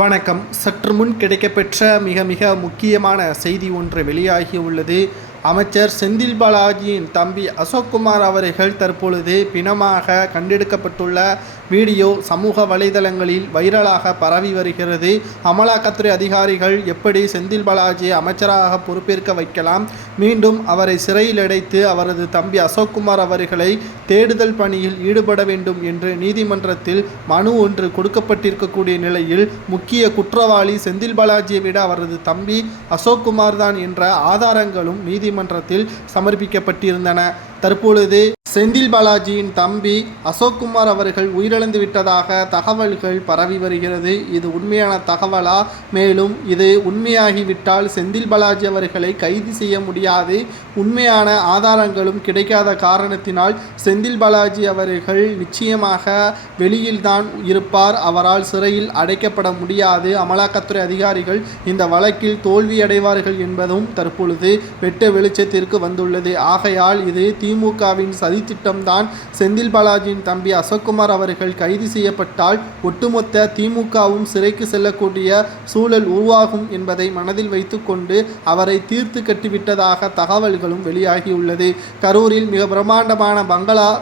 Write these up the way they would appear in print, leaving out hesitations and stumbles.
வணக்கம். சற்று முன் கிடைக்கப்பெற்ற மிக முக்கியமான செய்தி ஒன்று வெளியாகியுள்ளது. அமைச்சர் செந்தில் பாலாஜியின் தம்பி அசோக்குமார் அவர்கள் தற்பொழுது பிணமாக கண்டெடுக்கப்பட்டுள்ள வீடியோ சமூக வலைதளங்களில் வைரலாக பரவி வருகிறது. அமலாக்கத்துறை அதிகாரிகள் எப்படி செந்தில் பாலாஜியை அமைச்சராக பொறுப்பேற்க வைக்கலாம், மீண்டும் அவரை சிறையில் அடைத்து அவரது தம்பி அசோக்குமார் அவர்களை தேடுதல் பணியில் ஈடுபட வேண்டும் என்று நீதிமன்றத்தில் மனு ஒன்று கொடுக்கப்பட்டிருக்கக்கூடிய நிலையில் முக்கிய குற்றவாளி செந்தில் பாலாஜியை விட அவரது தம்பி அசோக்குமார் தான் என்ற ஆதாரங்களும் நீதிமன்றத்தில் சமர்ப்பிக்கப்பட்டிருந்தன. தற்பொழுது செந்தில் பாலாஜியின் தம்பி அசோக்குமார் அவர்கள் உயிரிழந்து விட்டதாக தகவல்கள் பரவி வருகிறது. இது உண்மையான தகவலா? மேலும் இது உண்மையாகிவிட்டால் செந்தில் பாலாஜி அவர்களை கைது செய்ய முடியாது. உண்மையான ஆதாரங்களும் கிடைக்காத காரணத்தினால் செந்தில் பாலாஜி அவர்கள் நிச்சயமாக வெளியில்தான் இருப்பார். அவரால் சிறையில் அடைக்கப்பட முடியாது. அமலாக்கத்துறை அதிகாரிகள் இந்த வழக்கில் தோல்வி அடைவார்கள் என்பதும் தற்பொழுது வெட்ட வெளிச்சத்திற்கு வந்துள்ளது. ஆகையால் இது திமுகவின் சதி திட்டம்தான். செந்தில் பாலாஜியின் தம்பி அசோக்குமார் அவர்கள் கைது செய்யப்பட்டால் ஒட்டுமொத்த திமுகவும் சிறைக்கு செல்லக்கூடிய சூழல் உருவாகும் என்பதை மனதில் வைத்துக்கொண்டு அவரை தீர்த்து கட்டிவிட்டதாக தகவல்களும் வெளியாகியுள்ளது. கரூரில் மிக பிரம்மாண்டமான பங்களா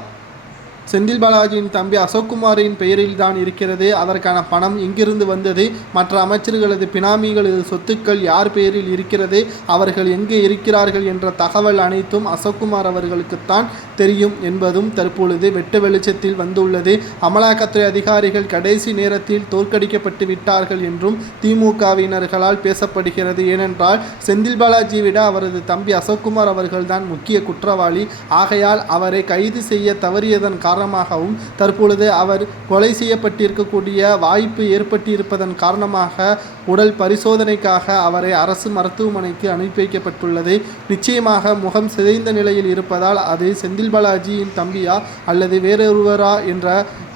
செந்தில் பாலாஜியின் தம்பி அசோக்குமாரின் பெயரில் தான் இருக்கிறது. அதற்கான பணம் எங்கிருந்து வந்தது, மற்ற அமைச்சர்களது பினாமிகளது சொத்துக்கள் யார் பெயரில் இருக்கிறது, அவர்கள் எங்கே இருக்கிறார்கள் என்ற தகவல் அனைத்தும் அசோக்குமார் அவர்களுக்குத்தான் தெரியும் என்பதும் தற்பொழுது வெட்ட வெளிச்சத்தில் வந்துள்ளது. அமலாக்கத்துறை அதிகாரிகள் கடைசி நேரத்தில் தோற்கடிக்கப்பட்டு விட்டார்கள் என்றும் திமுகவினர்களால் பேசப்படுகிறது. ஏனென்றால் செந்தில் பாலாஜியை விட அவரது தம்பி அசோக்குமார் அவர்கள்தான் முக்கிய குற்றவாளி. ஆகையால் அவரை கைது செய்ய தவறியதன் காரணமாகவும் தற்பொழுது அவர் கொலை செய்யப்பட்டிருக்கக்கூடிய வாய்ப்பு ஏற்பட்டிருப்பதன் காரணமாக உடல் பரிசோதனைக்காக அவரை அரசு மருத்துவமனைக்கு அனுப்பி வைக்கப்பட்டுள்ளது. நிச்சயமாக முகம் சிதைந்த நிலையில் இருப்பதால் அது செந்தில் பாலாஜியின் தம்பியா அல்லது வேறொருவரா என்ற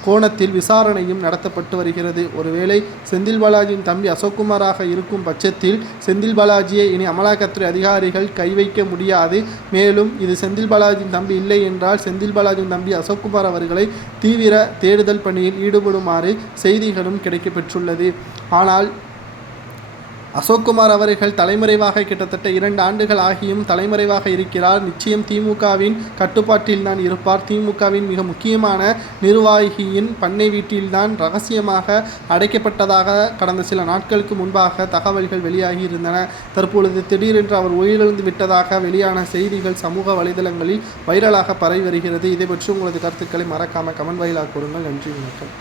கோணத்தில் விசாரணையும் நடத்தப்பட்டு வருகிறது. ஒருவேளை செந்தில் பாலாஜியின் தம்பி அசோக்குமாராக இருக்கும் பட்சத்தில் செந்தில் பாலாஜியை இனி அமலாக்கத்துறை அதிகாரிகள் கை வைக்க முடியாது. மேலும் இது செந்தில் பாலாஜியின் தம்பி இல்லை என்றால் செந்தில் பாலாஜியின் தம்பி அசோக்குமார் அவர்களை தீவிர தேடுதல் பணியில் ஈடுபடுமாறு செய்திகளும் கிடைக்கப்பெற்றுள்ளது. ஆனால் அசோக்குமார் அவர்கள் தலைமறைவாக கிட்டத்தட்ட 2 ஆண்டுகள் ஆகியும் தலைமறைவாக இருக்கிறார். நிச்சயம் திமுகவின் கட்டுப்பாட்டில் தான் இருப்பார். திமுகவின் மிக முக்கியமான நிர்வாகியின் பண்ணை வீட்டில்தான் ரகசியமாக அடைக்கப்பட்டதாக கடந்த சில நாட்களுக்கு முன்பாக தகவல்கள் வெளியாகி இருந்தன. தற்பொழுது திடீரென்று அவர் உயிரிழந்து விட்டதாக வெளியான செய்திகள் சமூக வலைதளங்களில் வைரலாக பரவி வருகிறது. இதை பற்றி உங்களது கருத்துக்களை மறக்காமல் கமெண்ட் வாயிலாக கொடுங்கள். நன்றி, வணக்கம்.